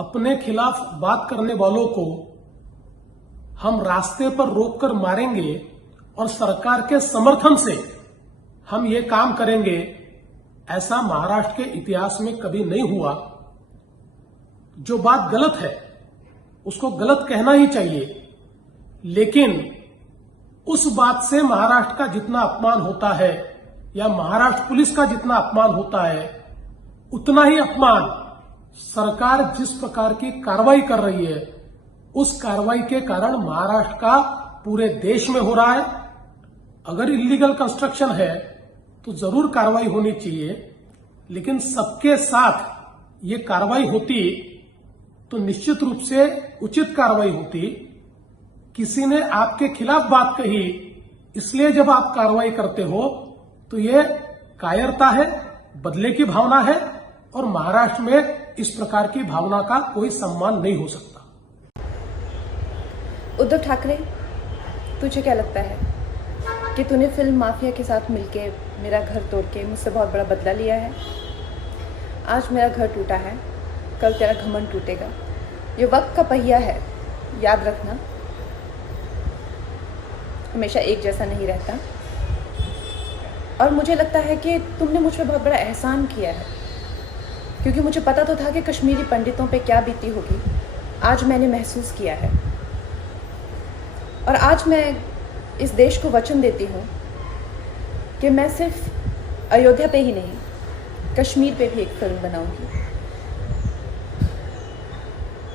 अपने खिलाफ बात करने वालों को हम रास्ते पर रोककर मारेंगे और सरकार के समर्थन से हम ये काम करेंगे, ऐसा महाराष्ट्र के इतिहास में कभी नहीं हुआ। जो बात गलत है उसको गलत कहना ही चाहिए, लेकिन उस बात से महाराष्ट्र का जितना अपमान होता है या महाराष्ट्र पुलिस का जितना अपमान होता है, उतना ही अपमान सरकार जिस प्रकार की कार्रवाई कर रही है उस कार्रवाई के कारण महाराष्ट्र का पूरे देश में हो रहा है। अगर इलीगल कंस्ट्रक्शन है तो जरूर कार्रवाई होनी चाहिए, लेकिन सबके साथ ये कार्रवाई होती तो निश्चित रूप से उचित कार्रवाई होती। किसी ने आपके खिलाफ बात कही, इसलिए जब आप कार्रवाई करते हो तो ये कायरता है, बदले की भावना है, और महाराष्ट्र में इस प्रकार की भावना का कोई सम्मान नहीं हो सकता। उद्धव ठाकरे, तुझे क्या लगता है कि तूने फिल्म माफिया के साथ मिलके मेरा घर तोड़ के मुझसे बहुत बड़ा बदला लिया है? आज मेरा घर टूटा है, कल तेरा घमंड टूटेगा। ये वक्त का पहिया है, याद रखना, हमेशा एक जैसा नहीं रहता। और मुझे लगता है कि तुमने मुझ पर बहुत बड़ा एहसान किया है, क्योंकि मुझे पता तो था कि कश्मीरी पंडितों पे क्या बीती होगी। आज मैंने महसूस किया है, और आज मैं इस देश को वचन देती हूँ कि मैं सिर्फ अयोध्या पे ही नहीं, कश्मीर पे भी एक फिल्म बनाऊंगी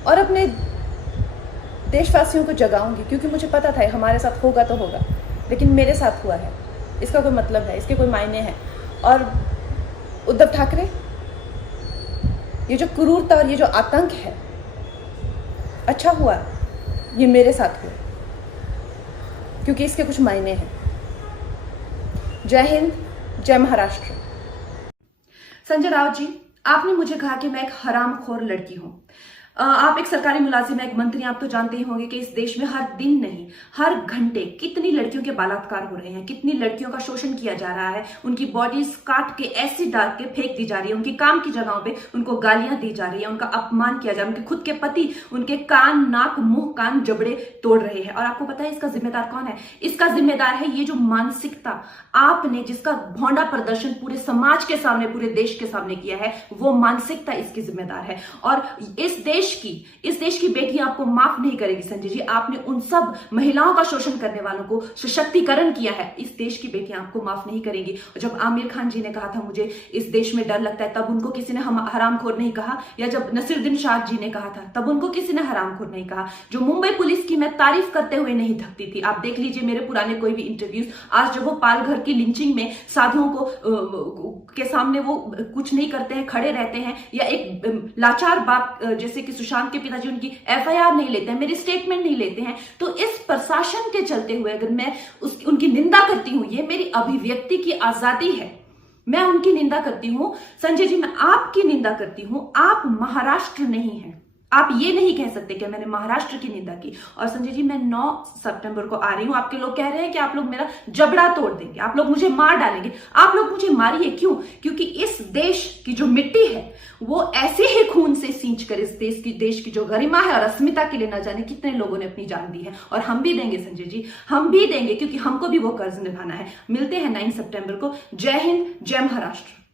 और अपने देशवासियों को जगाऊंगी, क्योंकि मुझे पता था हमारे साथ होगा तो होगा, लेकिन मेरे साथ हुआ है, इसका कोई मतलब है, इसके कोई मायने हैं। और उद्धव ठाकरे, ये जो क्रूरता और ये जो आतंक है, अच्छा हुआ ये मेरे साथ हुआ, क्योंकि इसके कुछ मायने हैं। जय हिंद, जय महाराष्ट्र। संजय राउत जी, आपने मुझे कहा कि मैं एक हरामखोर लड़की हूं। आप एक सरकारी मुलाजिम हैं, एक मंत्री, आप तो जानते ही होंगे कि इस देश में हर दिन नहीं, हर घंटे कितनी लड़कियों के बलात्कार हो रहे हैं, कितनी लड़कियों का शोषण किया जा रहा है, उनकी बॉडीज काट के ऐसी डाल के फेंक दी जा रही है, उनकी काम की जगहों पे उनको गालियां दी जा रही है, उनका अपमान किया जा रहा है, उनके खुद के पति उनके कान, नाक, मुंह, कान, जबड़े तोड़ रहे हैं। और आपको पता है इसका जिम्मेदार कौन है? इसका जिम्मेदार है ये जो मानसिकता आपने, जिसका भौंडा प्रदर्शन पूरे समाज के सामने, पूरे देश के सामने किया है, वो मानसिकता इसकी जिम्मेदार है। और इस देश की बेटियां आपको माफ नहीं करेगी संजय जी। आपने उन सब महिलाओं का शोषण करने वालों को सशक्तिकरण किया है, इस देश की बेटियां आपको माफ नहीं करेंगी। और जब आमिर खान जी ने कहा था मुझे इस देश में डर लगता है, तब उनको किसी ने हरामखोर नहीं कहा, या जब नसीरुद्दीन शाह जी ने कहा था तब उनको किसी ने हरामखोर नहीं कहा। जो मुंबई पुलिस की मैं तारीफ करते हुए नहीं थकती थी, आप देख लीजिए मेरे पुराने कोई भी इंटरव्यूज, आज जब वो पालघर की लिंचिंग में साधुओं को के सामने वो कुछ नहीं करते हैं, खड़े रहते हैं, या एक लाचार बाप जैसे कि सुशांत के पिताजी उनकी एफआईआर नहीं लेते हैं, मेरी स्टेटमेंट नहीं लेते हैं, तो इस प्रशासन के चलते हुए अगर मैं उनकी निंदा करती हूं, ये मेरी अभिव्यक्ति की आजादी है, मैं उनकी निंदा करती हूं। संजय जी, मैं आपकी निंदा करती हूं, आप महाराष्ट्र नहीं हैं, आप ये नहीं कह सकते कि मैंने महाराष्ट्र की निंदा की। और संजय जी, मैं 9 सितंबर को आ रही हूं, आपके लोग कह रहे हैं कि आप लोग मेरा जबड़ा तोड़ देंगे, आप लोग मुझे मार डालेंगे। आप लोग मुझे मारिए, क्यों? क्योंकि इस देश की जो मिट्टी है वो ऐसे ही खून से सींच कर इस देश की जो गरिमा है और अस्मिता के लिए न जाने कितने लोगों ने अपनी जान दी है, और हम भी देंगे संजय जी, हम भी देंगे, क्योंकि हमको भी वो कर्ज निभाना है। मिलते हैं 9 सितंबर को। जय हिंद, जय महाराष्ट्र।